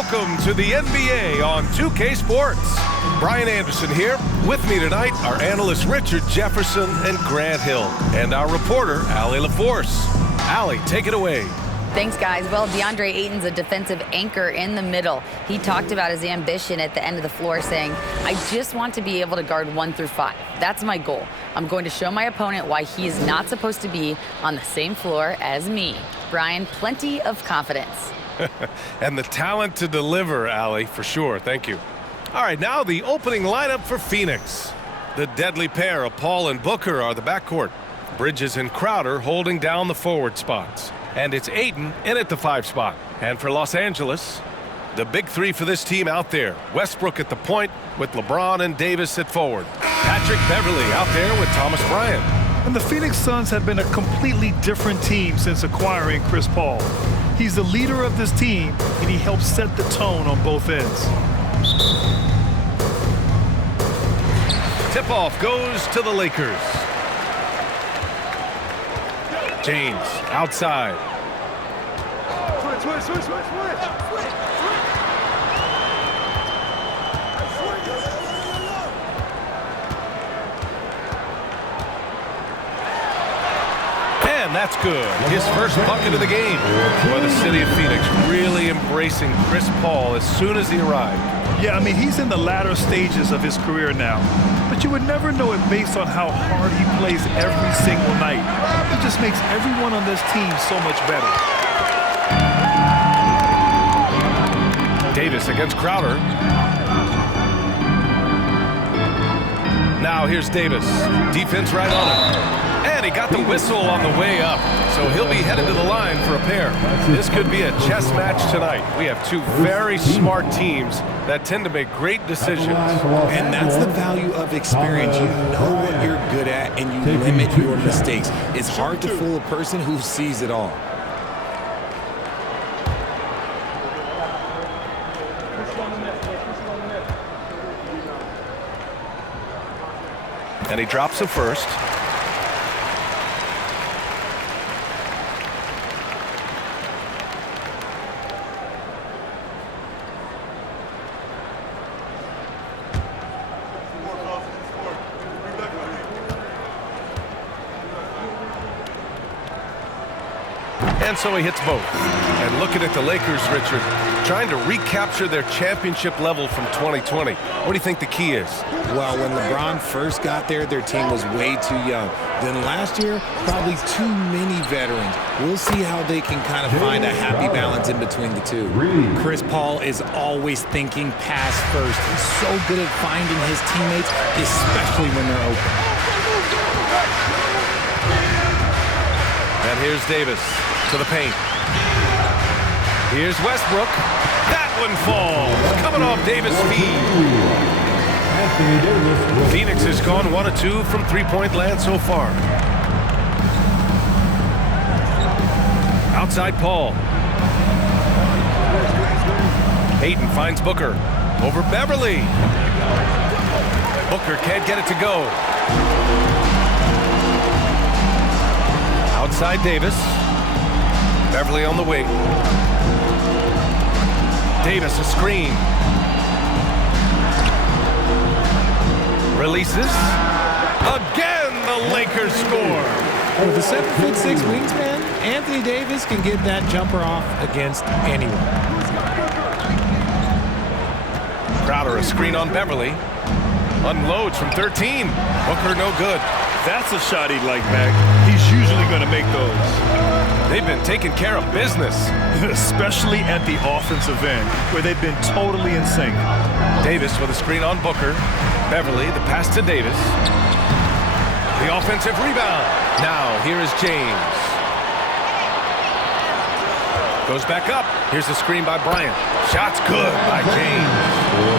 Welcome to the NBA on 2K Sports. Brian Anderson here. With me tonight are analysts Richard Jefferson and Grant Hill, and our reporter, Allie LaForce. Allie, take it away. Thanks, guys. Well, DeAndre Ayton's a defensive anchor in the middle. He talked about his ambition at the end of the floor, saying, I just want to be able to guard 1 through 5. That's my goal. I'm going to show my opponent why he is not supposed to be on the same floor as me. Brian, plenty of confidence. And the talent to deliver, Allie, for sure. Thank you. All right, now the opening lineup for Phoenix. The deadly pair of Paul and Booker are the backcourt. Bridges and Crowder holding down the forward spots. And it's Ayton in at the 5 spot. And for Los Angeles, the big three for this team out there. Westbrook at the point with LeBron and Davis at forward. Patrick Beverley out there with Thomas Bryant. And the Phoenix Suns have been a completely different team since acquiring Chris Paul. He's the leader of this team, and he helps set the tone on both ends. Tip-off goes to the Lakers. James outside. Switch. And that's good. His first bucket of the game. Boy, the city of Phoenix really embracing Chris Paul as soon as he arrived. Yeah, I mean, he's in the latter stages of his career now. But you would never know it based on how hard he plays every single night. He just makes everyone on this team so much better. Davis against Crowder. Now here's Davis. Defense right on him. And he got the whistle on the way up. So he'll be headed to the line for a pair. This could be a chess match tonight. We have two very smart teams that tend to make great decisions. And that's the value of experience. You know what you're good at, and you limit your mistakes. It's hard to fool a person who sees it all. And he drops the first. And so he hits both. And looking at the Lakers, Richard, trying to recapture their championship level from 2020. What do you think the key is? Well, when LeBron first got there, their team was way too young. Then last year, probably too many veterans. We'll see how they can kind of find a happy balance in between the two. Chris Paul is always thinking pass first. He's so good at finding his teammates, especially when they're open. And here's Davis to the paint. Here's Westbrook. That one falls. Coming off Davis' feed. Phoenix has gone 1 of 2 from three-point land so far. Outside Paul. Ayton finds Booker. Over Beverley. Booker can't get it to go. Outside Davis. Beverley on the wing. Davis a screen. Releases. Again, the Lakers score. With a 7'6" wingspan, Anthony Davis can get that jumper off against anyone. Crowder a screen on Beverley. Unloads from 13. Booker no good. That's a shot he'd like back. He's usually going to make those. They've been taking care of business. Especially at the offensive end, where they've been totally in sync. Davis with a screen on Booker. Beverley, the pass to Davis. The offensive rebound. Now, here is James. Goes back up. Here's the screen by Bryant. Shot's good by James.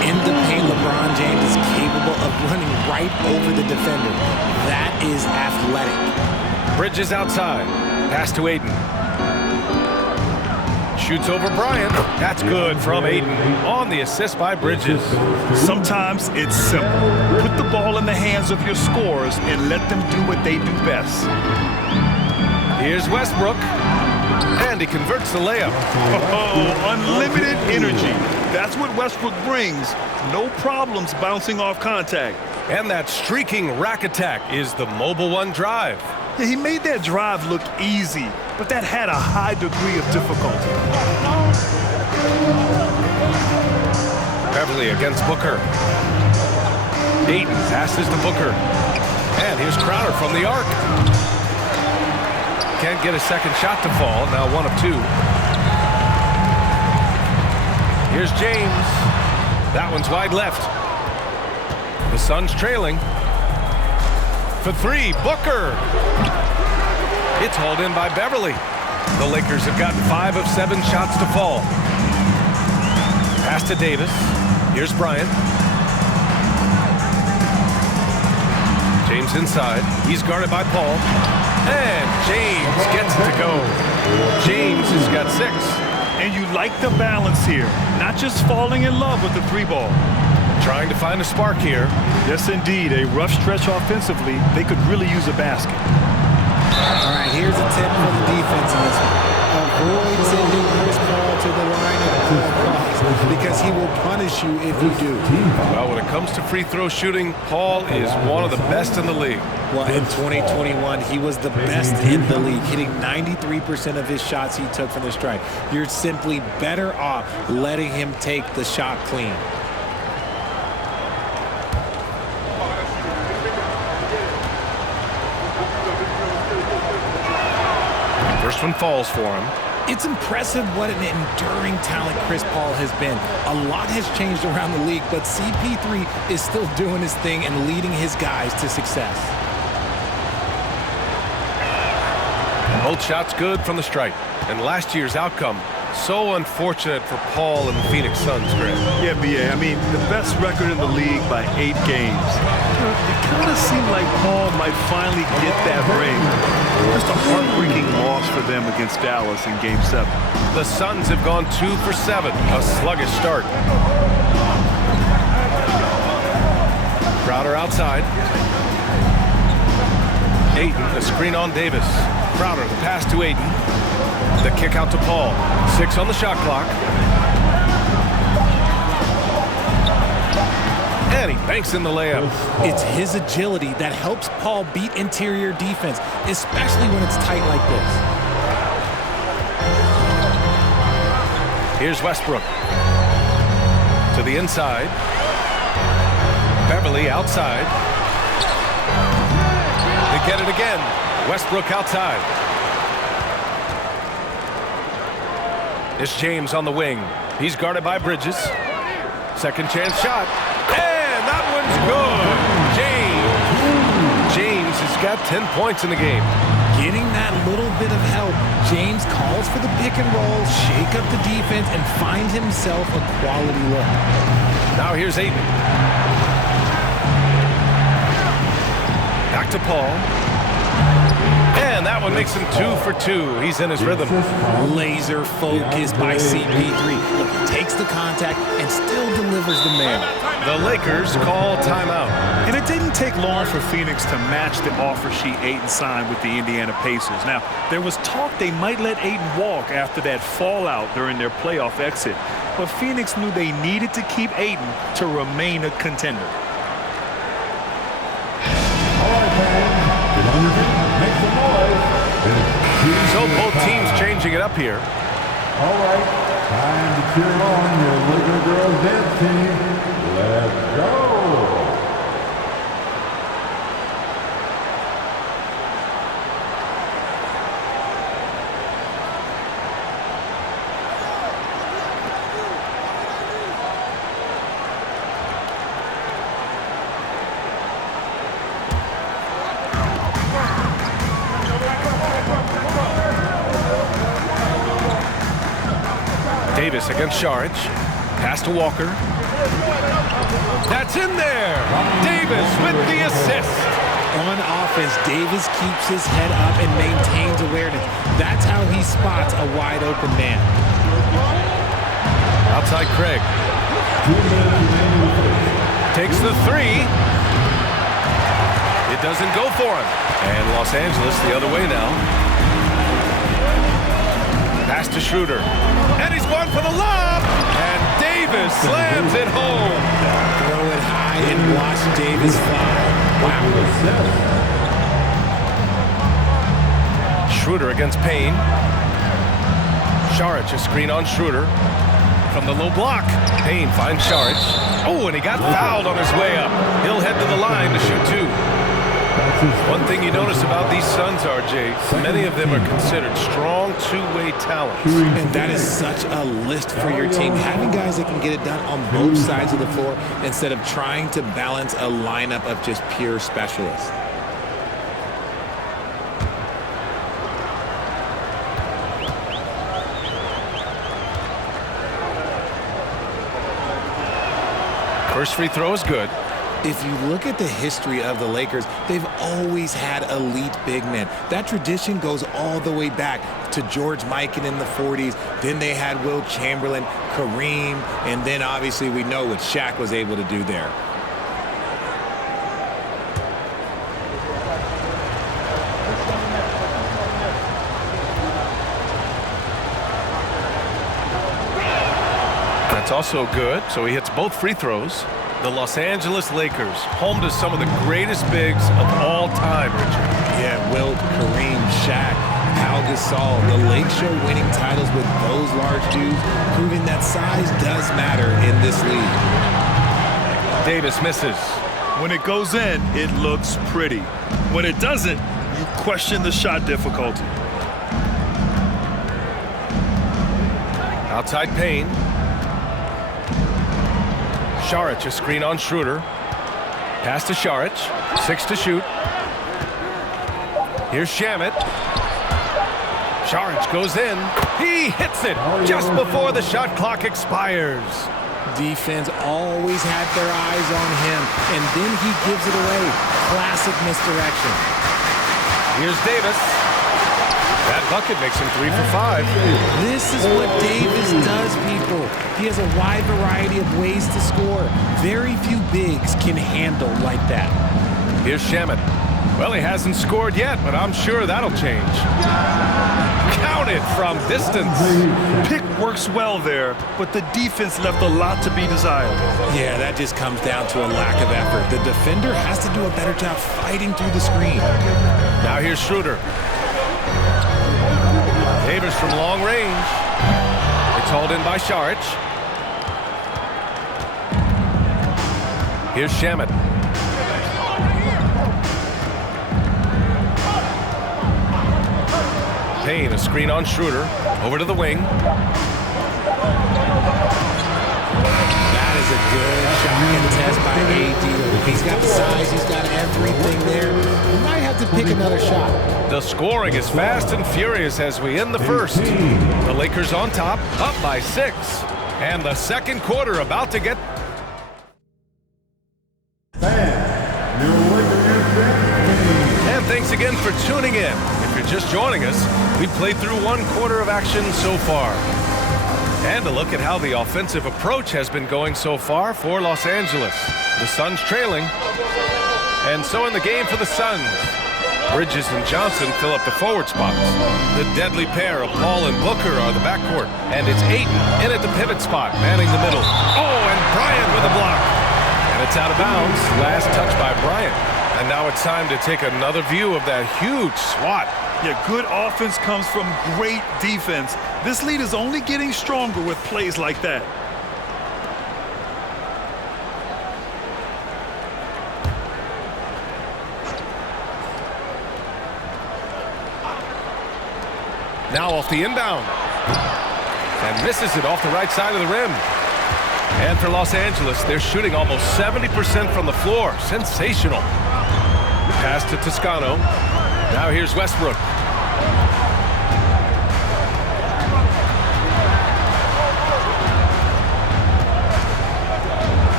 In the paint, LeBron James is capable of running right over the defender. That is athletic. Bridges outside. Pass to Ayton. Shoots over Bryant. That's good from Ayton on the assist by Bridges. Sometimes it's simple. Put the ball in the hands of your scorers and let them do what they do best. Here's Westbrook. And he converts the layup. Oh, unlimited energy. That's what Westbrook brings. No problems bouncing off contact. And that streaking rack attack is the Mobile One drive. Yeah, he made that drive look easy, but that had a high degree of difficulty. Beverly against Booker. Ayton passes to Booker. And here's Crowder from the arc. Can't get a second shot to fall. Now 1 of 2. Here's James. That one's wide left. The Suns trailing. For 3, Booker. It's hauled in by Beverly. The Lakers have gotten 5 of 7 shots to fall. Pass to Davis. Here's Bryant. James inside. He's guarded by Paul. And James gets it to go. James has got 6. And you like the balance here. Not just falling in love with the 3-ball. Trying to find a spark here. Yes, indeed. A rough stretch offensively. They could really use a basket. All right, here's a tip for the defense in this one. Avoid sending Chris Paul to the line at all costs because he will punish you if you do. Well, when it comes to free throw shooting, Paul is one of the best in the league. Well, in 2021, he was the best in the league, hitting 93% of his shots he took from the stripe. You're simply better off letting him take the shot clean. First one falls for him. It's impressive what an enduring talent Chris Paul has been. A lot has changed around the league, but CP3 is still doing his thing and leading his guys to success. Both shots good from the stripe. And last year's outcome, so unfortunate for Paul and the Phoenix Suns, Greg. Yeah, B.A. I mean, the best record in the league by 8 games. It kind of seemed like Paul might finally get that ring. Just a heartbreaking loss for them against Dallas in Game 7. The Suns have gone 2 for 7, a sluggish start. Crowder outside. Ayton, the screen on Davis. Crowder, the pass to Ayton. The kick out to Paul. 6 on the shot clock. And he banks in the layup. It's his agility that helps Paul beat interior defense, especially when it's tight like this. Here's Westbrook. To the inside. Beverly outside. They get it again. Westbrook outside. It's James on the wing. He's guarded by Bridges. Second chance shot. And that one's good. James has got 10 points in the game. Getting that little bit of help, James calls for the pick and roll, shake up the defense, and find himself a quality look. Now here's Ayton. Back to Paul. And that one makes him 2 for 2. He's in his rhythm. Laser focus by CP3. Look, takes the contact and still delivers the mail. The Lakers call timeout. And it didn't take long for Phoenix to match the offer sheet Ayton signed with the Indiana Pacers. Now, there was talk they might let Ayton walk after that fallout during their playoff exit. But Phoenix knew they needed to keep Ayton to remain a contender. So both teams changing it up here. All right, time to cheer on your Laker girls dance team. Let's go. Davis against Saric. Pass to Walker. That's in there. Davis with the assist. On offense, Davis keeps his head up and maintains awareness. That's how he spots a wide open man. Outside Craig. Takes the 3. It doesn't go for him. And Los Angeles the other way now. Pass to Schroeder. And he's going for the lob. And Davis slams it home. Throw it high and watch Davis fly. Wow. Schroeder against Payne. Saric, a screen on Schroeder. From the low block, Payne finds Saric. Oh, and he got fouled on his way up. He'll head to the line to shoot 2. One thing you notice about these Suns, RJ, many of them are considered strong two-way talents. And that is such a list for your team. Having guys that can get it done on both sides of the floor instead of trying to balance a lineup of just pure specialists. First free throw is good. If you look at the history of the Lakers, they've always had elite big men. That tradition goes all the way back to George Mikan in the 40s. Then they had Wilt Chamberlain, Kareem, and then obviously we know what Shaq was able to do there. That's also good, so he hits both free throws. The Los Angeles Lakers, home to some of the greatest bigs of all time, Richard. Yeah, Wilt, Kareem, Shaq, Pau Gasol. The Lake Show winning titles with those large dudes, proving that size does matter in this league. Davis misses. When it goes in, it looks pretty. When it doesn't, you question the shot difficulty. Outside Payne. Saric, a screen on Schroeder. Pass to Saric. 6 to shoot. Here's Shamet. Saric goes in. He hits it just before the shot clock expires. Defense always had their eyes on him, and then he gives it away. Classic misdirection. Here's Davis. That bucket makes him 3 for 5. This is what Davis does, people. He has a wide variety of ways to score. Very few bigs can handle like that. Here's Shamet. Well, he hasn't scored yet, but I'm sure that'll change. Count it from distance. Pick works well there, but the defense left a lot to be desired. Yeah, that just comes down to a lack of effort. The defender has to do a better job fighting through the screen. Now here's Schroeder. Davis from long range. It's hauled in by Saric. Here's Shamet. Payne, a screen on Schroeder. Over to the wing. That is a good shot contest by AD. He's got the size, he's got everything there. He might have to pick another shot. The scoring is fast and furious as we end the first. The Lakers on top, up by 6. And the second quarter about to get... And thanks again for tuning in. If you're just joining us, we've played through 1 quarter of action so far. And a look at how the offensive approach has been going so far for Los Angeles. The Suns trailing. And so in the game for the Suns, Bridges and Johnson fill up the forward spots. The deadly pair of Paul and Booker are the backcourt. And it's Ayton in at the pivot spot, manning the middle. Oh, and Bryant with a block. And it's out of bounds. Last touch by Bryant. And now it's time to take another view of that huge swat. Yeah, good offense comes from great defense. This lead is only getting stronger with plays like that. Now off the inbound. And misses it off the right side of the rim. And for Los Angeles, they're shooting almost 70% from the floor. Sensational. Pass to Toscano. Now here's Westbrook.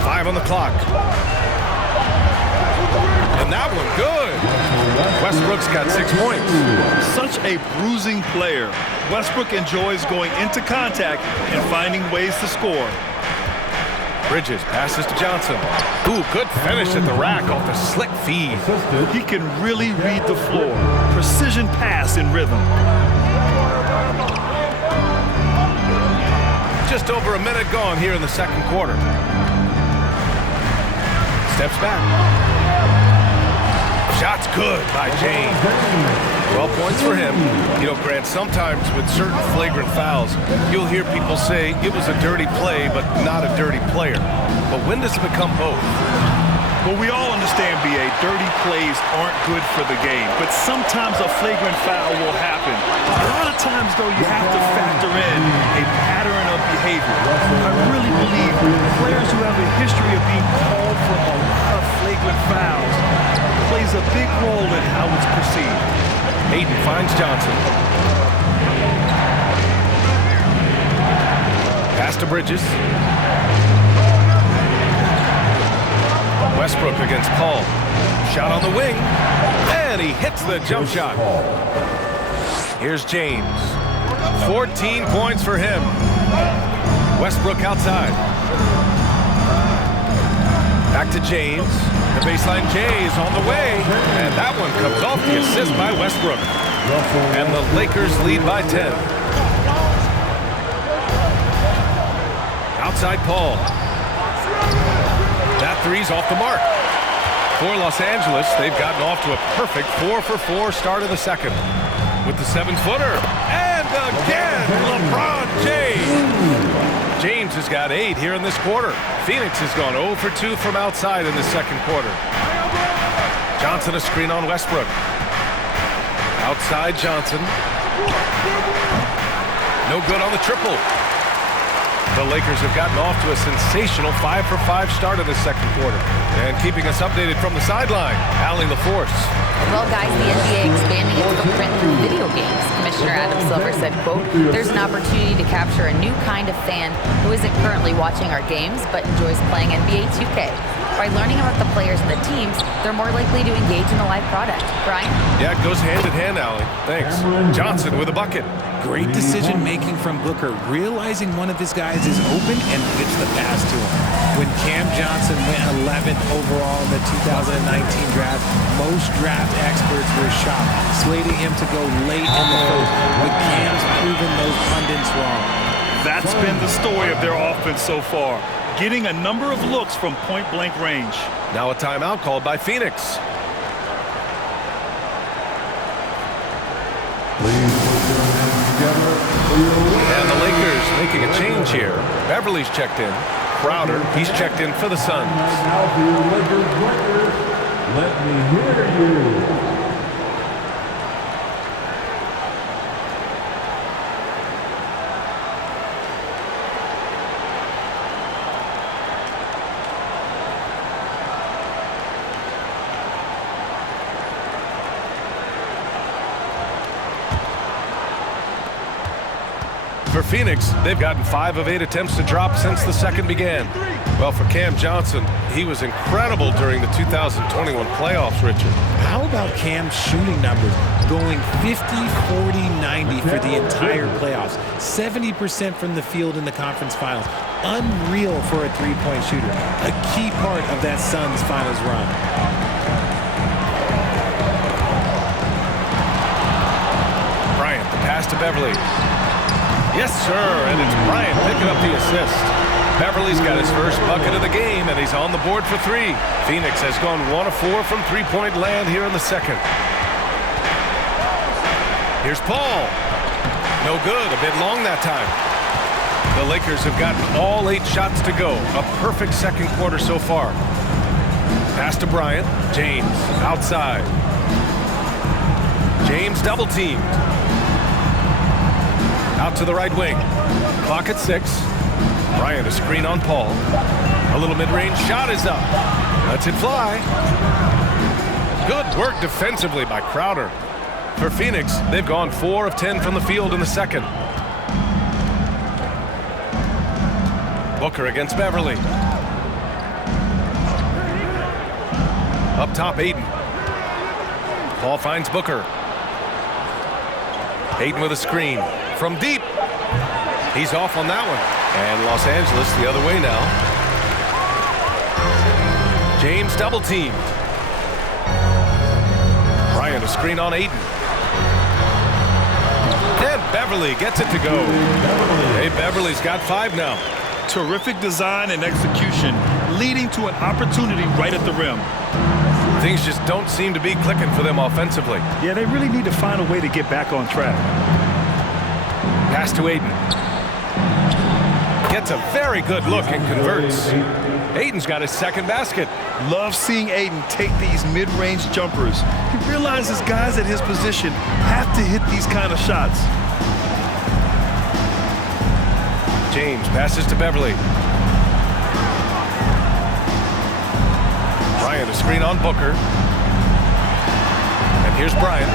Five on the clock. And that one good. Westbrook's got 6 points. Such a bruising player. Westbrook enjoys going into contact and finding ways to score. Bridges passes to Johnson. Ooh, good finish at the rack off the slick feed. He can really read the floor. Precision pass in rhythm. Just over a minute gone here in the second quarter. Steps back. Shot's good by James. 12 points for him. You know, Grant, sometimes with certain flagrant fouls, you'll hear people say it was a dirty play, but not a dirty player. But when does it become both? Well, we all understand, B.A., dirty plays aren't good for the game, but sometimes a flagrant foul will happen. A lot of times, though, you have to factor in a pattern of behavior. I really believe players who have a history of being called for a lot of flagrant fouls plays a big role in how it's perceived. Hayden finds Johnson. Pass to Bridges. Westbrook against Paul. Shot on the wing. And he hits the jump shot. Here's James. 14 points for him. Westbrook outside. Back to James. The baseline J is on the way. And that one comes off the assist by Westbrook. And the Lakers lead by 10. Outside Paul. That three's off the mark. For Los Angeles, they've gotten off to a perfect 4-for-4 start of the second. With the 7-footer. And again, LeBron James. James has got 8 here in this quarter. Phoenix has gone 0 for 2 from outside in the second quarter. Johnson a screen on Westbrook. Outside Johnson. No good on the triple. The Lakers have gotten off to a sensational 5-for-5 start in the second quarter. And keeping us updated from the sideline, Allie LaForce. Well, guys, the NBA expanding its footprint through video games. Commissioner Adam Silver said, quote, "There's an opportunity to capture a new kind of fan who isn't currently watching our games but enjoys playing NBA 2K. By learning about the players and the teams, they're more likely to engage in the live product." Brian? Yeah, it goes hand in hand, Allie. Thanks. Johnson with a bucket. Great decision-making from Booker, realizing one of his guys is open and gets the pass to him. When Cam Johnson went 11th overall in the 2019 draft, most draft experts were shocked, slating him to go late in the first, but Cam's proven those pundits wrong. That's been the story of their offense so far, getting a number of looks from point-blank range. Now a timeout called by Phoenix. And the Lakers making a change here. Beverly's checked in. Crowder, he's checked in for the Suns. Now for your Lakers, let me hear you. For Phoenix, they've gotten 5 of 8 attempts to drop since the second began. Well, for Cam Johnson, he was incredible during the 2021 playoffs, Richard. How about Cam's shooting numbers? Going 50, 40, 90 for the entire playoffs. 70% from the field in the conference finals. Unreal for a three-point shooter. A key part of that Suns finals run. Bryant, the pass to Beverly. Yes, sir, and it's Bryant picking up the assist. Beverly's got his first bucket of the game, and he's on the board for 3. Phoenix has gone 1 of 4 from three-point land here in the second. Here's Paul. No good, a bit long that time. The Lakers have gotten all 8 shots to go. A perfect second quarter so far. Pass to Bryant. James outside. James double-teamed. Out to the right wing. Clock at 6. Bryant a screen on Paul. A little mid-range shot is up. Lets it fly. Good work defensively by Crowder. For Phoenix, they've gone 4 of 10 from the field in the second. Booker against Beverly. Up top, Ayton. Paul finds Booker. Ayton with a screen. From deep. He's off on that one. And Los Angeles the other way now. James double-teamed. Bryant a screen on Ayton. And Beverly gets it to go. Hey, Beverly's got 5 now. Terrific design and execution, leading to an opportunity right at the rim. Things just don't seem to be clicking for them offensively. Yeah, they really need to find a way to get back on track. Pass to Ayton. Gets a very good look and converts. Ayton's got his second basket. Love seeing Ayton take these mid-range jumpers. He realizes guys at his position have to hit these kind of shots. James passes to Beverly. Bryant, a screen on Booker. And here's Bryant.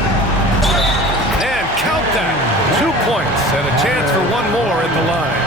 And count that. 2 points and a chance for one more at the line.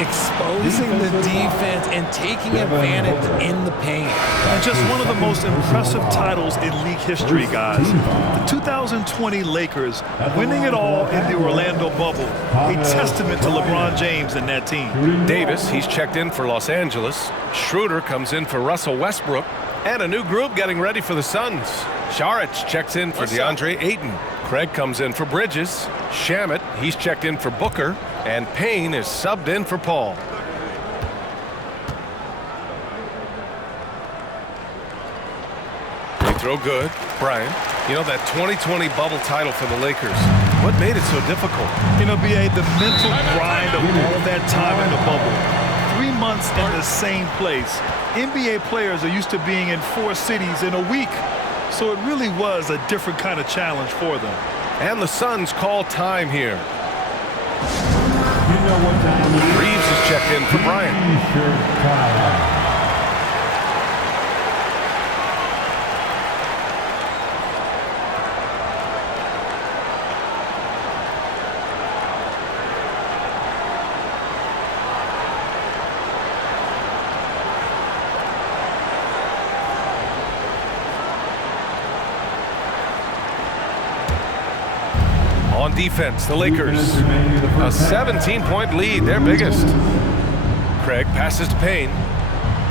Exposing the defense and taking advantage in the paint. And just one of the most impressive titles in league history, guys. The 2020 Lakers winning it all in the Orlando bubble. A testament to LeBron James and that team. Davis, he's checked in for Los Angeles. Schroeder comes in for Russell Westbrook. And a new group getting ready for the Suns. Saric checks in for DeAndre Ayton. Craig comes in for Bridges. Shamet, he's checked in for Booker. And Payne is subbed in for Paul. Free throw good. Brian, you know that 2020 bubble title for the Lakers, what made it so difficult? You know, B.A., the mental grind of all that time in the bubble. 3 months in the same place. NBA players are used to being in 4 cities in a week. So it really was a different kind of challenge for them. And the Suns call time here. You know what time it is? Reeves is checked in for Bryant. T-shirt time. On defense, the Lakers, a 17-point lead, their biggest. Craig passes to Payne.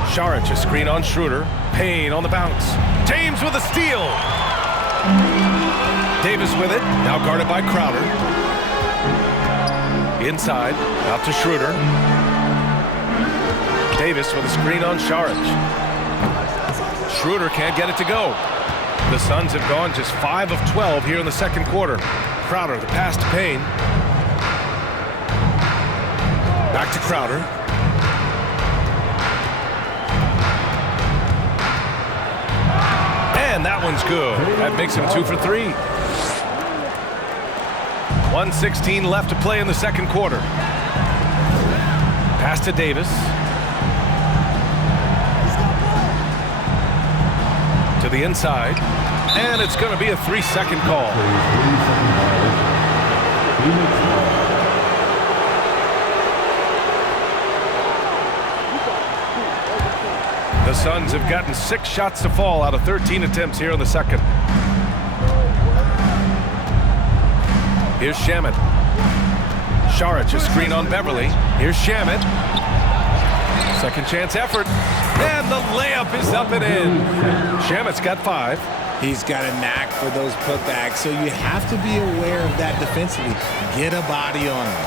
Saric, a screen on Schroeder. Payne on the bounce. James with a steal. Davis with it, now guarded by Crowder. Inside, out to Schroeder. Davis with a screen on Saric. Schroeder can't get it to go. The Suns have gone just 5 of 12 here in the second quarter. Crowder, the pass to Payne. Back to Crowder. And that one's good. That makes him 2 for 3. 1:16 left to play in the second quarter. Pass to Davis. To the inside. And it's going to be a 3-second call. The Suns have gotten 6 shots to fall out of 13 attempts here in the second. Here's Shamet. Saric, a screen on Beverly. Here's Shamet. Second chance effort. And the layup is up and in. Shamet's got 5. He's got a knack for those putbacks, so you have to be aware of that defensively. Get a body on him.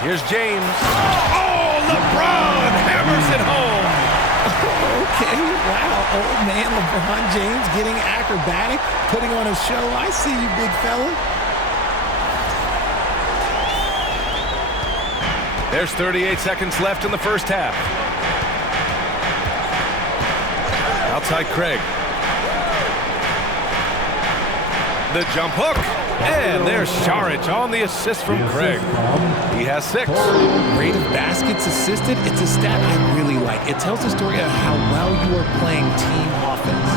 Here's James. Oh, LeBron hammers it home. Okay, wow. Old man LeBron James getting acrobatic, putting on a show. I see you, big fella. There's 38 seconds left in the first half. Outside Craig. The jump hook. And there's Saric on the assist from Craig. He has 6. Rate of baskets assisted, it's a stat I really like. It tells the story of how well you are playing team offense.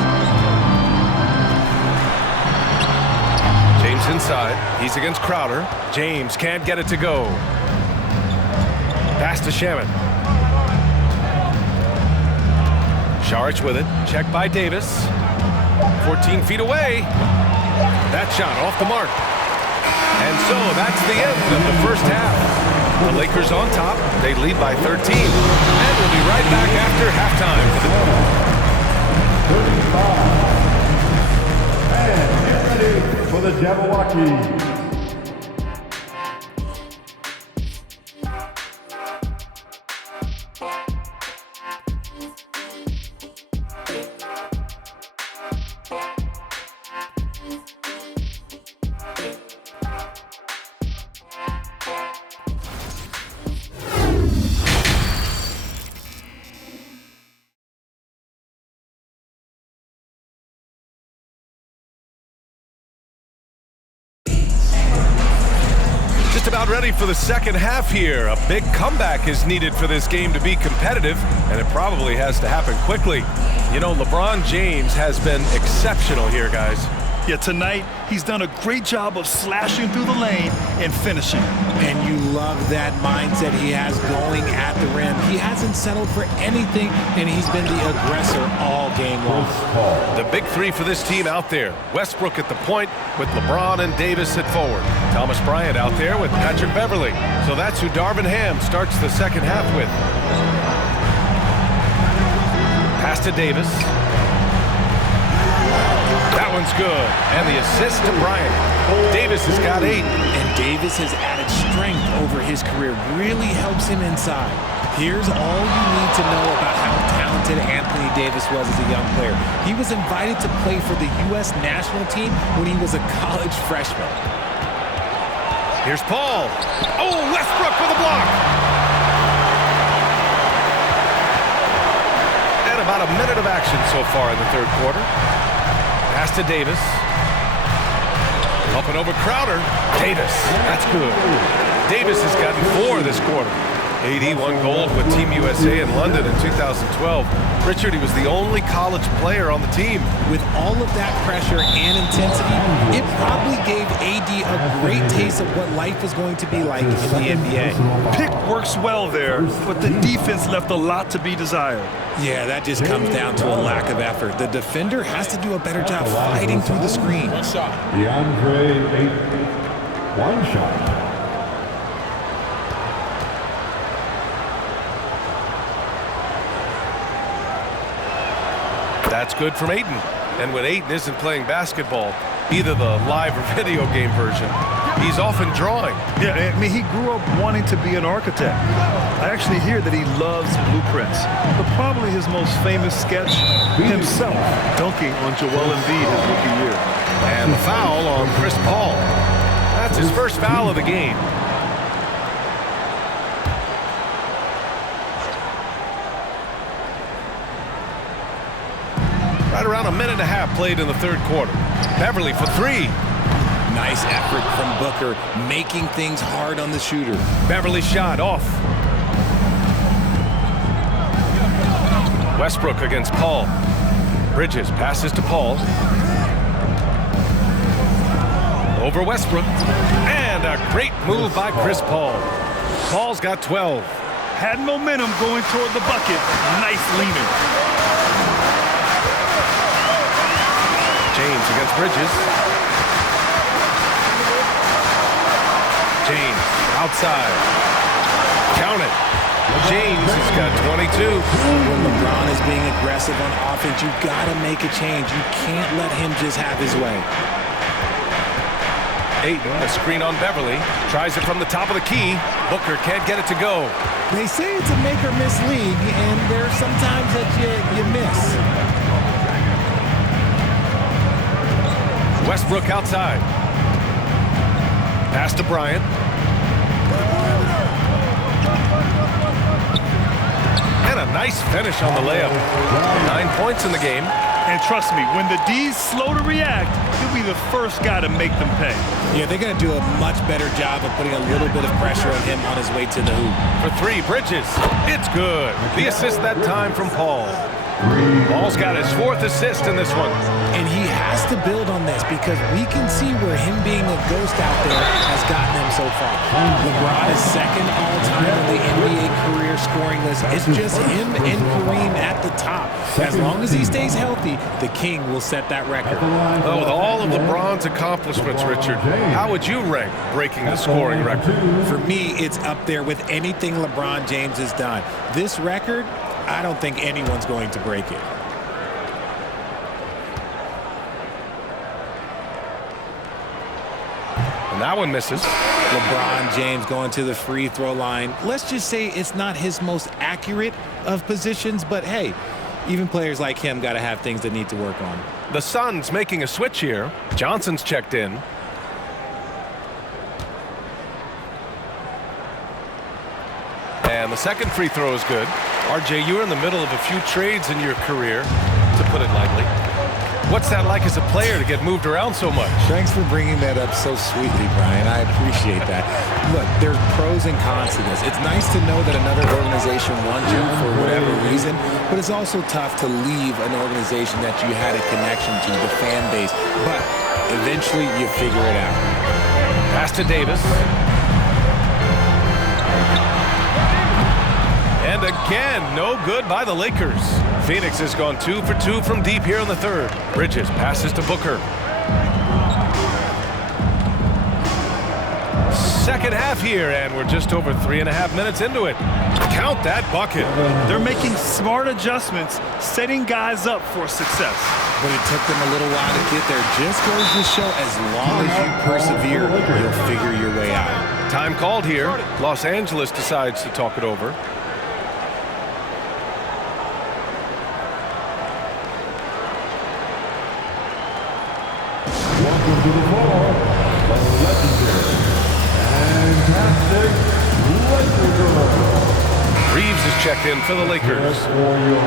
James inside. He's against Crowder. James can't get it to go. Pass to Shamet. Saric with it. Checked by Davis. 14 feet away. That shot off the mark. And so that's the end of the first half. The Lakers on top. They lead by 13. And we'll be right back after halftime. And get ready for the Jabberwockies. Just about ready for the second half here. A big comeback is needed for this game to be competitive, and it probably has to happen quickly. You know, LeBron James has been exceptional here, guys. Yeah, tonight he's done a great job of slashing through the lane and finishing. And you love that mindset he has going at the rim. He hasn't settled for anything, and he's been the aggressor all game long. The big three for this team out there. Westbrook at the point with LeBron and Davis at forward. Thomas Bryant out there with Patrick Beverley. So that's who Darvin Ham starts the second half with. Pass to Davis. That one's good. And the assist to Bryant. Davis has got 8. And Davis has added strength over his career. Really helps him inside. Here's all you need to know about how talented Anthony Davis was as a young player. He was invited to play for the U.S. national team when he was a college freshman. Here's Paul. Oh, Westbrook with a block. And about a minute of action so far in the third quarter. Pass to Davis. Up and over Crowder. Davis. That's good. Davis has gotten 4 this quarter. AD won gold with Team USA in London in 2012. Richard, he was the only college player on the team. With all of that pressure and intensity, it probably gave AD a great taste of what life was going to be like in the NBA. Pick works well there, but the defense left a lot to be desired. Yeah, that just comes down to a lack of effort. The defender has to do a better job fighting through the screen. DeAndre Ayton, 1 shot. That's good from Ayton. And when Ayton isn't playing basketball, either the live or video game version, he's often drawing. Yeah, I mean, he grew up wanting to be an architect. I actually hear that he loves blueprints. But probably his most famous sketch, himself dunking on Joel Embiid his rookie year. And the foul on Chris Paul. That's his first foul of the game. Right around a minute and a half played in the third quarter. Beverley for 3. Nice effort from Booker, making things hard on the shooter. Beverley shot off. Westbrook against Paul. Bridges passes to Paul. Over Westbrook. And a great move by Chris Paul. Paul's got 12. Had momentum going toward the bucket. Nice leaner. James against Bridges. James outside. Count it. James has got 22. When LeBron is being aggressive on offense, you got to make a change. You can't let him just have his way. Ayton, a screen on Beverley. Tries it from the top of the key. Booker can't get it to go. They say it's a make or miss league, and there's sometimes that you miss. Westbrook outside. Pass to Bryant. And a nice finish on the layup. 9 points in the game. And trust me, when the D's slow to react, he'll be the first guy to make them pay. Yeah, they're going to do a much better job of putting a little bit of pressure on him on his way to the hoop. For 3, Bridges. It's good. The assist that time from Paul. Paul's got his 4th assist in this one. And he has to build on this because we can see where him being a ghost out there has gotten him so far. LeBron is 2nd all-time on the NBA career scoring list. It's just him and Kareem at the top. As long as he stays healthy, the King will set that record. Oh, with all of LeBron's accomplishments, Richard, how would you rank breaking the scoring record? For me, it's up there with anything LeBron James has done. This record, I don't think anyone's going to break it. that one misses. LeBron James going to the free throw line. Let's just say it's not his most accurate of positions, but hey, even players like him got to have things they need to work on. The Suns making a switch here. Johnson's checked in. And the second free throw is good. RJ, you were in the middle of a few trades in your career, to put it lightly. What's that like as a player to get moved around so much? Thanks for bringing that up so sweetly, Brian. I appreciate that. Look, there's pros and cons to this. It's nice to know that another organization wants you for whatever reason, but it's also tough to leave an organization that you had a connection to, the fan base. But eventually you figure it out. Pass to Davis. And again, no good by the Lakers. Phoenix has gone 2 for 2 from deep here in the third. Bridges passes to Booker. Second half here, and we're just over 3.5 minutes into it. Count that bucket. They're making smart adjustments, setting guys up for success. But it took them a little while to get there. Just goes to show as long as you persevere, you'll figure your way out. Time called here. Los Angeles decides to talk it over. Welcome to the floor, the legendary, fantastic Laker girl. Reeves is checked in for the Lakers. Just for your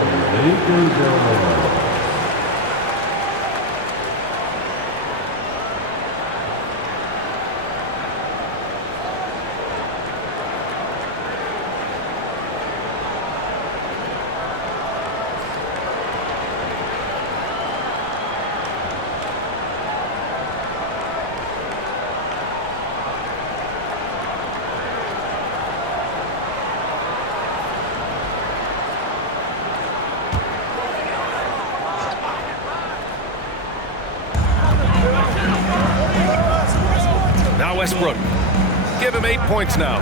Laker girl. Westbrook. Give him 8 points now.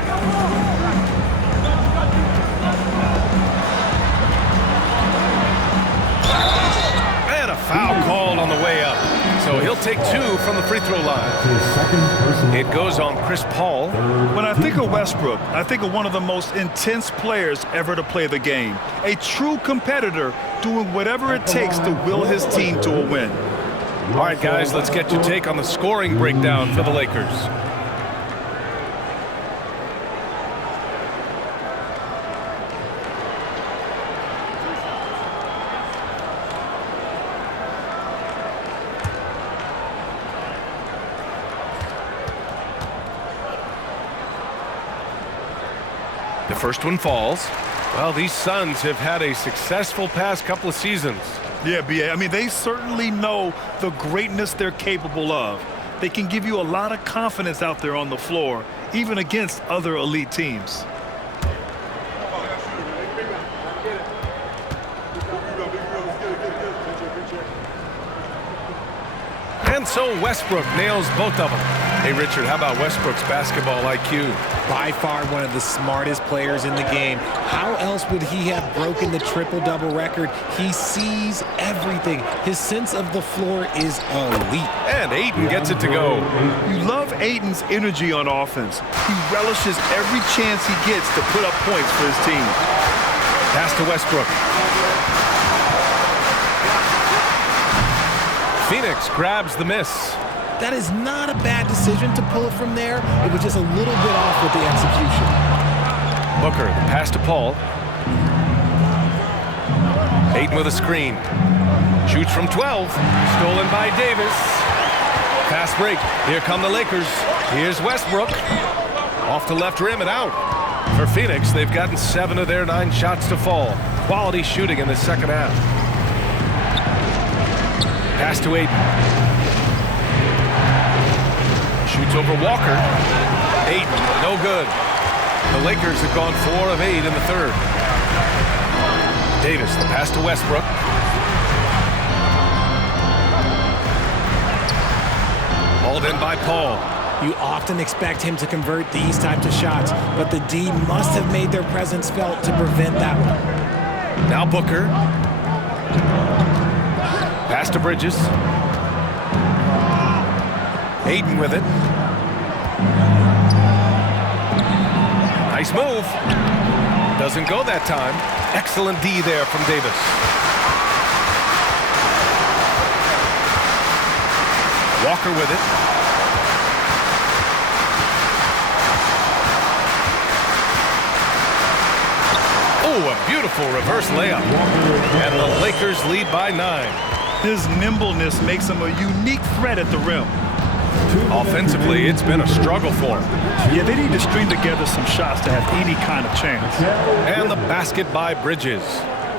And a foul called on the way up. So he'll take 2 from the free throw line. It goes on Chris Paul. When I think of Westbrook, I think of one of the most intense players ever to play the game. A true competitor doing whatever it takes to will his team to a win. All right, guys, let's get your take on the scoring breakdown for the Lakers. The first one falls. Well, these Suns have had a successful past couple of seasons. Yeah, B.A. I mean, they certainly know the greatness they're capable of. They can give you a lot of confidence out there on the floor, even against other elite teams. And so Westbrook nails both of them. Hey, Richard, how about Westbrook's basketball IQ? By far one of the smartest players in the game. How else would he have broken the triple-double record? He sees everything. His sense of the floor is elite. And Ayton gets it to go. You love Ayton's energy on offense. He relishes every chance he gets to put up points for his team. Pass to Westbrook. Phoenix grabs the miss. That is not a bad decision to pull it from there. It was just a little bit off with the execution. Booker, the pass to Paul. Ayton with a screen. Shoots from 12. Stolen by Davis. Fast break. Here come the Lakers. Here's Westbrook. Off the left rim and out. For Phoenix, they've gotten 7 of their 9 shots to fall. Quality shooting in the second half. Pass to Ayton. Shoots over Walker. Ayton, no good. The Lakers have gone 4 of 8 in the third. Davis, the pass to Westbrook. Hauled in by Paul. You often expect him to convert these types of shots, but the D must have made their presence felt to prevent that one. Now Booker. Pass to Bridges. Ayton with it. Nice move. Doesn't go that time. Excellent D there from Davis. Walker with it. Oh, a beautiful reverse layup. And the Lakers lead by 9. His nimbleness makes him a unique threat at the rim. Offensively, it's been a struggle for him. Yeah, they need to string together some shots to have any kind of chance. And the basket by Bridges.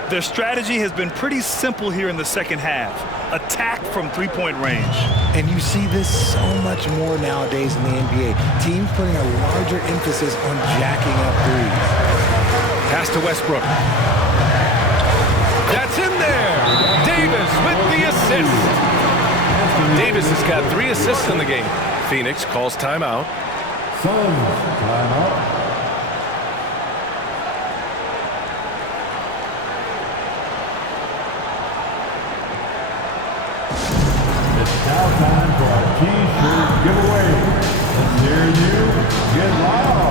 Their strategy has been pretty simple here in the second half. Attack from three-point range. And you see this so much more nowadays in the NBA. Teams putting a larger emphasis on jacking up threes. Pass to Westbrook. That's in there. Davis with the assist. Davis has got 3 assists in the game. Phoenix calls timeout. Suns, timeout. It's now time for our T-shirt giveaway. Let's hear you get loud.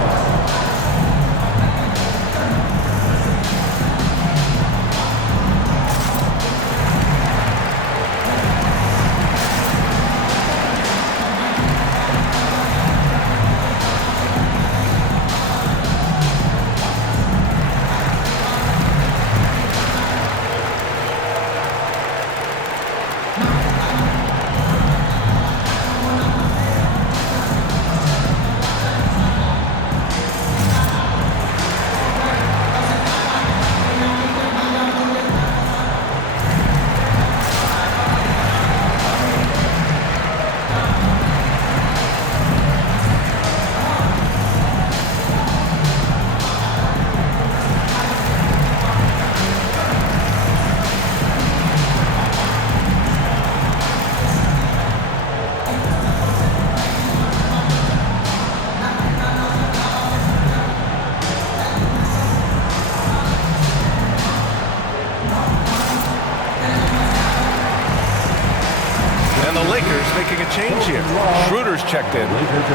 Making a change here. Schroeder's checked in,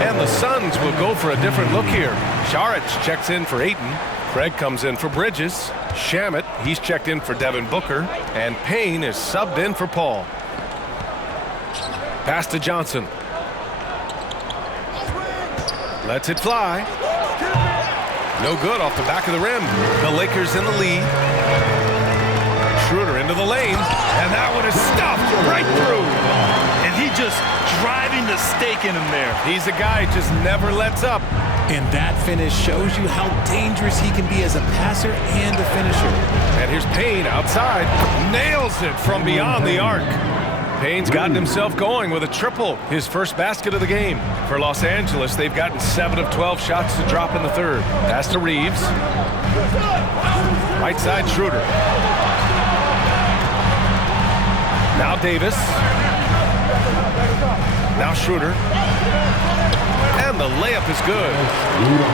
and the Suns will go for a different look here. Šarić checks in for Ayton. Craig comes in for Bridges. Shamet, he's checked in for Devin Booker, and Payne is subbed in for Paul. Pass to Johnson. Lets it fly. No good off the back of the rim. The Lakers in the lead. Schroeder into the lane, and that one is stuffed right through. And he just driving the stake in him there. He's a guy who just never lets up. And that finish shows you how dangerous he can be as a passer and a finisher. And here's Payne outside. Nails it from beyond the arc. Payne's gotten himself going with a triple, his first basket of the game. For Los Angeles, they've gotten 7 of 12 shots to drop in the third. Pass to Reeves. Right side, Schroeder. Now Davis. Now Schroeder. And the layup is good.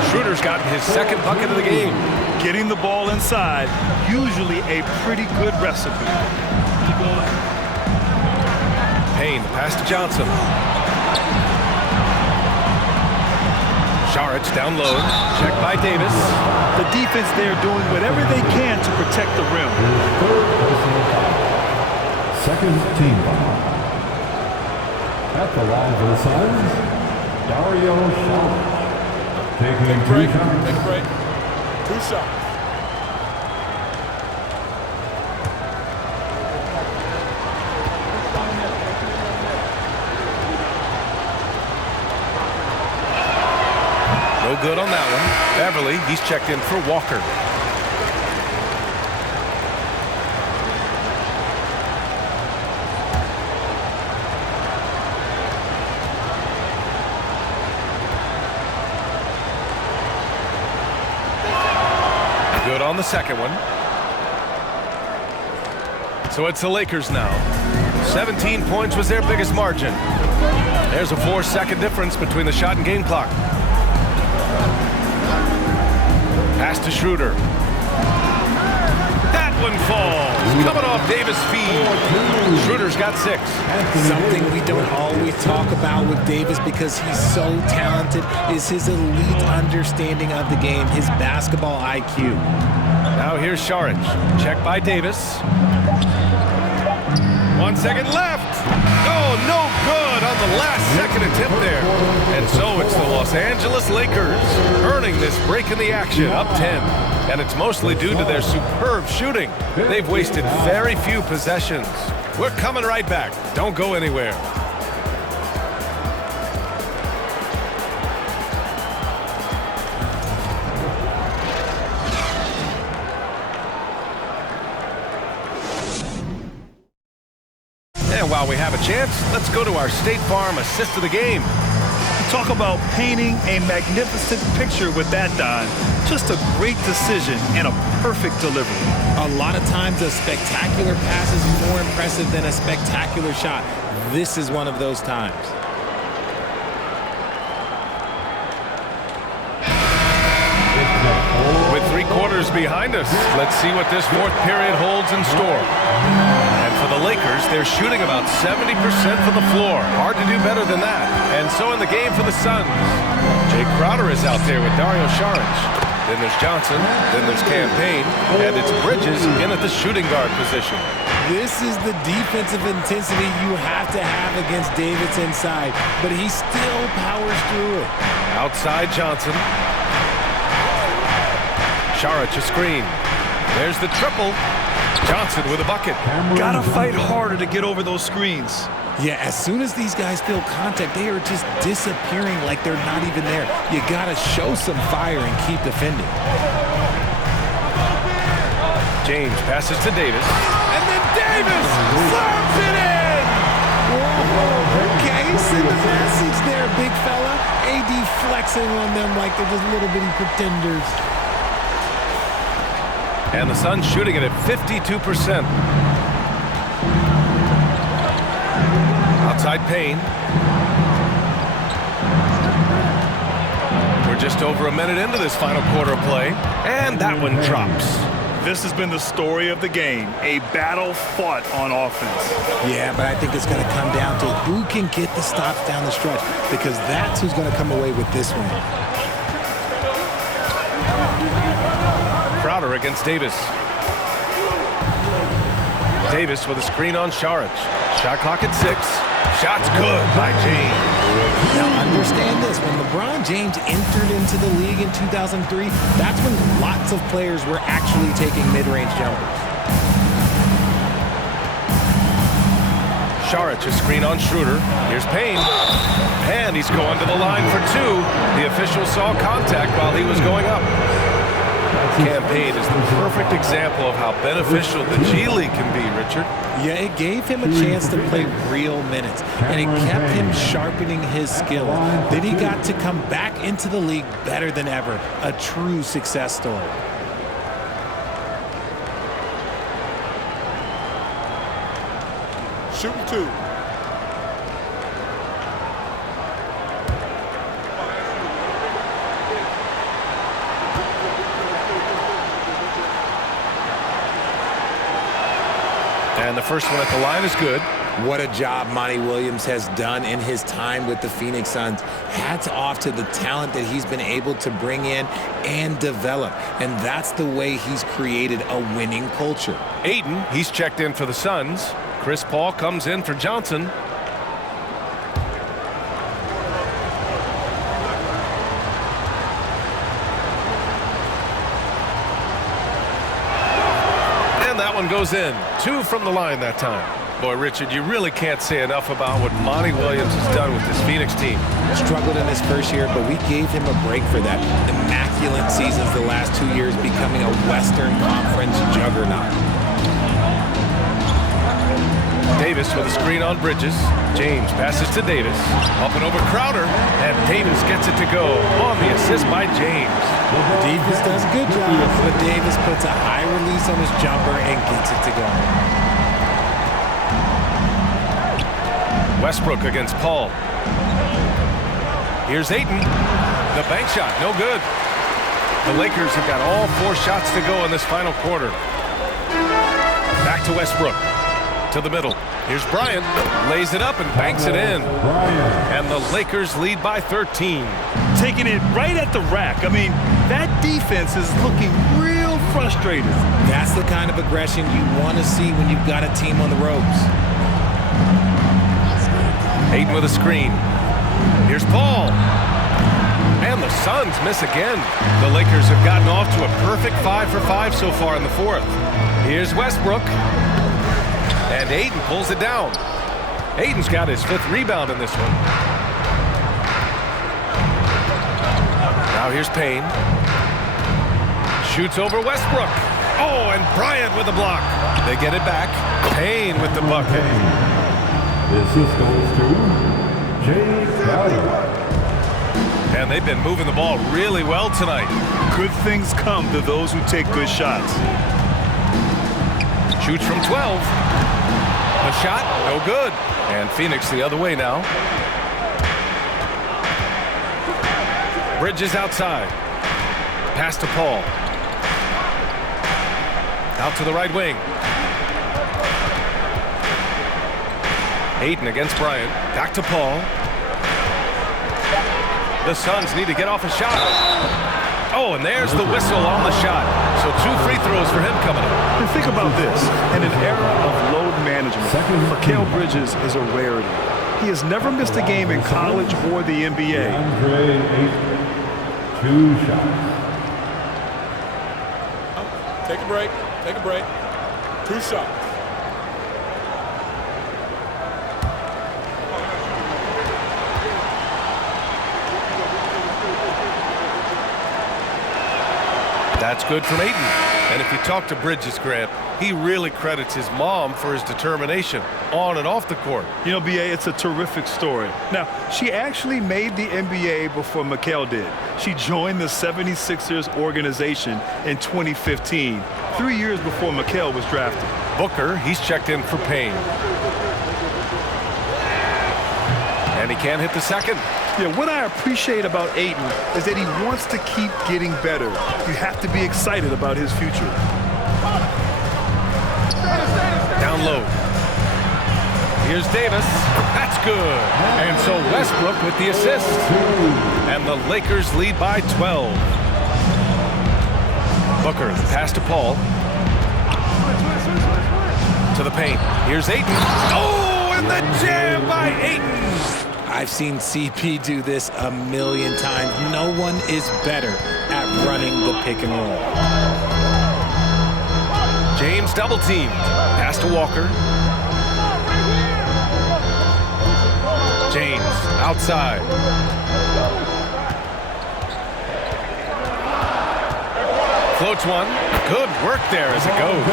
Schroeder's gotten his second bucket of the game. Getting the ball inside, usually a pretty good recipe. Payne, pass to Johnson. Šarić down low. Checked by Davis. The defense there doing whatever they can to protect the rim. Second team foul. At the line for the Suns, Dario Šarić. Taking 3 shots. Take a break. 2 shots. No good on that one. Beverly, he's checked in for Walker. Good on the second one. So it's the Lakers now. 17 points was their biggest margin. There's a 4-second difference between the shot and game clock. Pass to Schroeder. That one falls. coming off Davis' feed. Schroeder's got 6. Something we don't always talk about with Davis because he's so talented is his elite understanding of the game, his basketball IQ. Now here's Saric. Check by Davis. 1 second left. Oh, no good on the last second attempt there. And so it's the Los Angeles Lakers earning this break in the action, up 10. And it's mostly due to their superb shooting. They've wasted very few possessions. We're coming right back. Don't go anywhere. And while we have a chance, let's go to our State Farm assist of the game. Talk about painting a magnificent picture with that, Don. Just a great decision and a perfect delivery. A lot of times a spectacular pass is more impressive than a spectacular shot. This is one of those times. With 3 quarters behind us, let's see what this 4th period holds in store. And for the Lakers, they're shooting about 70% from the floor. Hard to do better than that. And so in the game for the Suns, Jay Crowder is out there with Dario Saric. Then there's Johnson, then there's Campaign, and it's Bridges in at the shooting guard position. This is the defensive intensity you have to have against Davis inside, but he still powers through it. Outside Johnson. Saric a screen. There's the triple. Johnson with a bucket. Gotta fight harder to get over those screens. Yeah, as soon as these guys feel contact, they are just disappearing like they're not even there. You gotta show some fire and keep defending. James passes to Davis. And then Davis slams it in! Whoa, okay, send the message there, big fella. AD flexing on them like they're just little bitty pretenders. And the Suns shooting it at 52%. Outside Payne. We're just over a minute into this final quarter of play. And that one drops. This has been the story of the game, a battle fought on offense. Yeah, but I think it's going to come down to who can get the stops down the stretch, because that's who's going to come away with this one. Crowder against Davis. Davis with a screen on Saric. Shot clock at 6. Shot's good by James. Now understand this, when LeBron James entered into the league in 2003, that's when lots of players were actually taking mid-range jumpers. Saric a screen on Schroeder. Here's Payne. And he's going to the line for 2. The official saw contact while he was going up. Campaign is the perfect example of how beneficial the G League can be, Richard. Yeah, it gave him a chance to play real minutes, and it kept him sharpening his skills. Then he got to come back into the league better than ever. A true success story. Shooting 2. And the first one at the line is good. What a job Monty Williams has done in his time with the Phoenix Suns. Hats off to the talent that he's been able to bring in and develop. And that's the way he's created a winning culture. Ayton, he's checked in for the Suns. Chris Paul comes in for Johnson. That one goes in. 2 from the line that time. Boy, Richard, you really can't say enough about what Monty Williams has done with this Phoenix team. Struggled in his first year, but we gave him a break for that. Immaculate seasons the last 2 years, becoming a Western Conference juggernaut. Davis with a screen on Bridges. James passes to Davis. Up and over Crowder. And Davis gets it to go on the assist by James. Davis does a good job, but Davis puts a high release on his jumper and gets it to go. Westbrook against Paul. Here's Ayton. The bank shot, no good. The Lakers have got all 4 shots to go in this final quarter. Back to Westbrook. To the middle. Here's Bryant. Lays it up and banks it in. And the Lakers lead by 13. Taking it right at the rack. I mean, that defense is looking real frustrated. That's the kind of aggression you want to see when you've got a team on the ropes. Ayton with a screen. Here's Paul. And the Suns miss again. The Lakers have gotten off to a perfect 5 for 5 so far in the fourth. Here's Westbrook. And Ayton pulls it down. Ayton's got his 5th rebound in this one. Now here's Payne. Shoots over Westbrook. Oh, and Bryant with the block. They get it back. Payne with the bucket. The assist goes to Jay Crowder. And they've been moving the ball really well tonight. Good things come to those who take good shots. Shoots from 12. The shot, no good. And Phoenix the other way now. Bridges outside. Pass to Paul. Out to the right wing. Ayton against Bryant. Back to Paul. The Suns need to get off a shot. Oh, and there's the whistle on the shot. So 2 free throws for him coming up. And think about this. In an era of load management, Mikal Bridges is a rarity. He has never missed a game in college or the NBA. DeAndre Ayton, 2 shots. Take a break. Take a break. 2 shots. That's good from Ayton. And if you talk to Bridges, Grant, he really credits his mom for his determination on and off the court. You know, B.A., it's a terrific story. Now, she actually made the NBA before Mikal did. She joined the 76ers organization in 2015, 3 years before Mikal was drafted. Booker, he's checked in for Payne. And he can't hit the second. Yeah, what I appreciate about Ayton is that he wants to keep getting better. You have to be excited about his future. Down low. Here's Davis. That's good. And so Westbrook with the assist. And the Lakers lead by 12. Booker, the pass to Paul. To the paint. Here's Ayton. Oh, and the jam by Ayton. I've seen CP do this a million times. No one is better at running the pick and roll. James double team. Pass to Walker. James outside. Floats one. Good work there as it goes.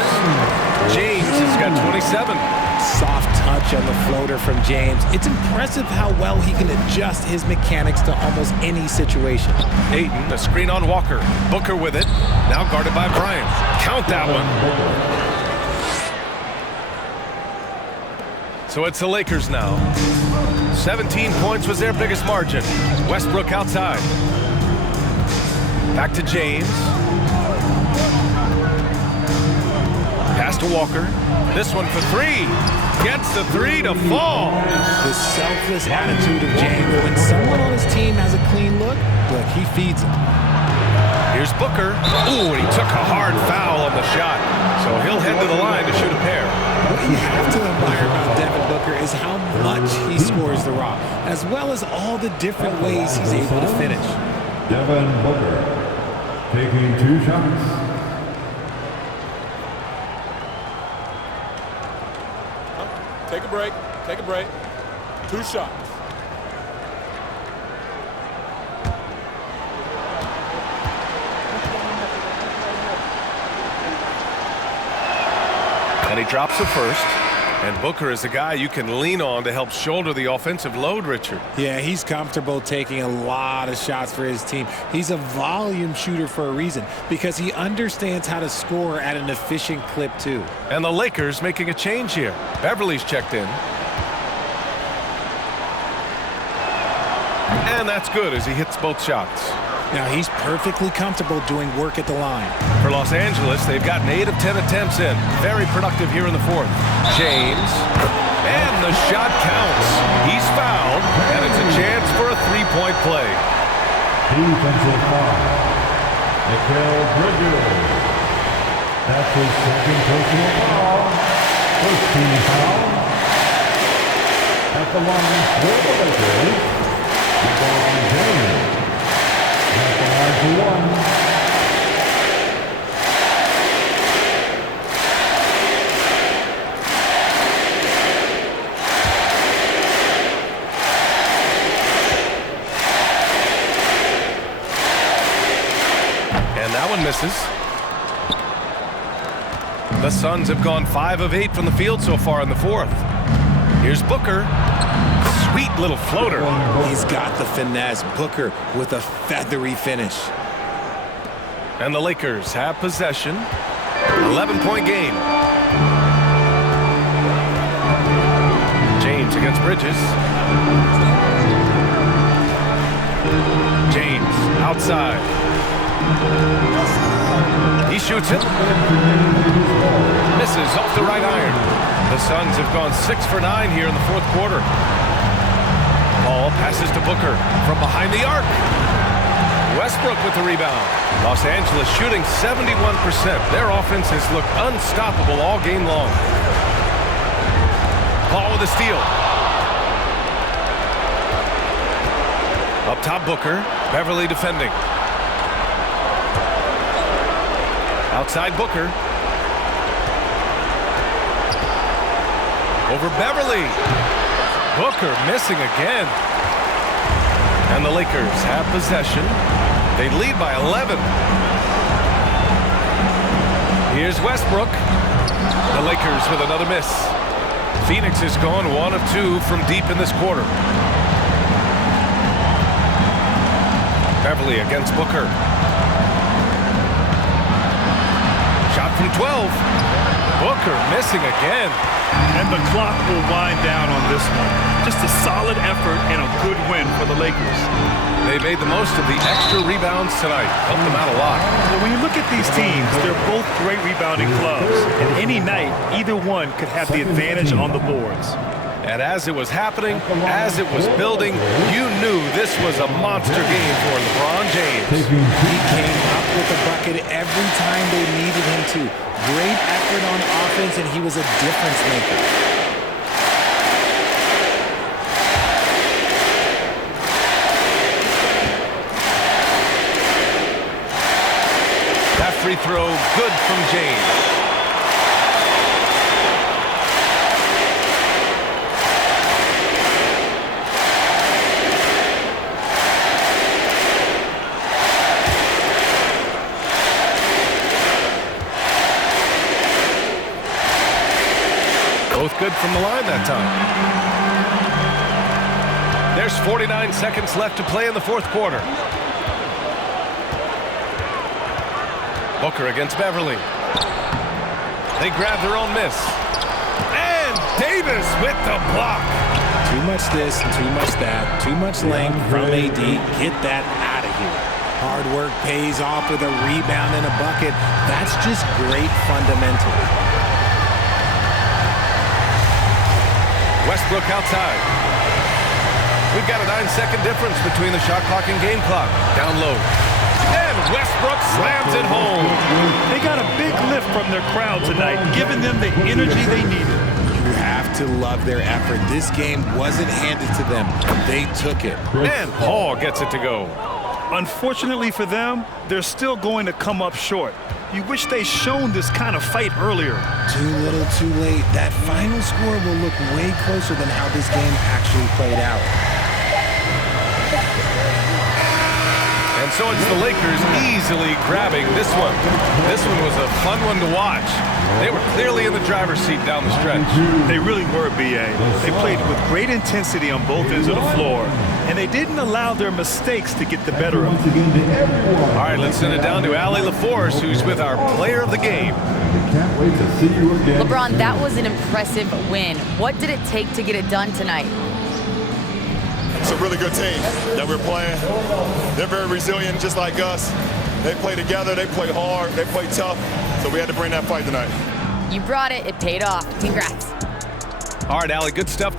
James has got 27. Soft touch on the floater from James. It's impressive how well he can adjust his mechanics to almost any situation. Ayton, a screen on Walker. Booker with it. Now guarded by Bryant. Count that one. So it's the Lakers now. 17 points was their biggest margin. Westbrook outside. Back to James. Pass to Walker. This one for 3. Gets the 3 to fall. The selfless attitude of James. When someone on his team has a clean look, he feeds him. Here's Booker. Ooh, and he took a hard foul on the shot. So he'll head to the line to shoot a pair. What you have to admire about Devin Booker is how much he scores the rock, as well as all the different ways he's able to finish. Devin Booker taking 2 shots. Take a break. Take a break. 2 shots. And he drops the first. And Booker is a guy you can lean on to help shoulder the offensive load, Richard. Yeah, he's comfortable taking a lot of shots for his team. He's a volume shooter for a reason, because he understands how to score at an efficient clip, too. And the Lakers making a change here. Beverly's checked in. And that's good as he hits both shots. Now he's perfectly comfortable doing work at the line. For Los Angeles, they've gotten 8 of 10 attempts in. Very productive here in the fourth. James, and the shot counts. He's fouled, and it's a chance for a three-point play. Defensive foul. Mikal Bridges. That's his second personal foul. First team foul. At the line for the Lakers, LeBron James. At the line for one. And that one misses. The Suns have gone 5 of 8 from the field so far in the fourth. Here's Booker. Sweet little floater. He's got the finesse. Booker with a feathery finish. And the Lakers have possession. 11-point game. James against Bridges. James outside. He shoots it. Misses off the right iron. The Suns have gone 6 for 9 here in the fourth quarter. Ball passes to Booker from behind the arc. Westbrook with the rebound. Los Angeles shooting 71%. Their offense has looked unstoppable all game long. Ball with a steal. Up top, Booker. Beverly defending. Outside Booker. Over Beverly. Booker missing again. And the Lakers have possession. They lead by 11. Here's Westbrook. The Lakers with another miss. Phoenix has gone 1 of 2 from deep in this quarter. Beverly against Booker. Shot from 12. Booker missing again. And the clock will wind down on this one. Just a solid effort and a good win for the Lakers. They made the most of the extra rebounds tonight. Helped them out a lot. Well, when you look at these teams, they're both great rebounding clubs. And any night, either one could have the advantage on the boards. And as it was happening, as it was building, you knew this was a monster game for LeBron James. He came up with a bucket every time they needed him to. Great effort on offense, and he was a difference maker. That free throw, good from James. Both good from the line that time. There's 49 seconds left to play in the fourth quarter. Booker against Beverly. They grab their own miss. And Davis with the block. Too much this, too much that, too much length from AD. Get that out of here. Hard work pays off with a rebound and a bucket. That's just great fundamentals. Westbrook outside. We've got a 9-second difference between the shot clock and game clock. Down low. And Westbrook slams it home. They got a big lift from their crowd tonight, giving them the energy they needed. You have to love their effort. This game wasn't handed to them. They took it. And Paul gets it to go. Unfortunately for them, they're still going to come up short. You wish they'd shown this kind of fight earlier. Too little, too late. That final score will look way closer than how this game actually played out. And so it's the Lakers easily grabbing this one. This one was a fun one to watch. They were clearly in the driver's seat down the stretch. They really were, B.A. They played with great intensity on both ends of the floor, and they didn't allow their mistakes to get the better of them. All right, let's send it down to Allie LaForce, who's with our player of the game. Can't wait to see you again. LeBron, that was an impressive win. What did it take to get it done tonight? It's a really good team that we're playing. They're very resilient, just like us. They play together, they play hard, they play tough, so we had to bring that fight tonight. You brought it. It paid off. Congrats. All right, Allie, good stuff.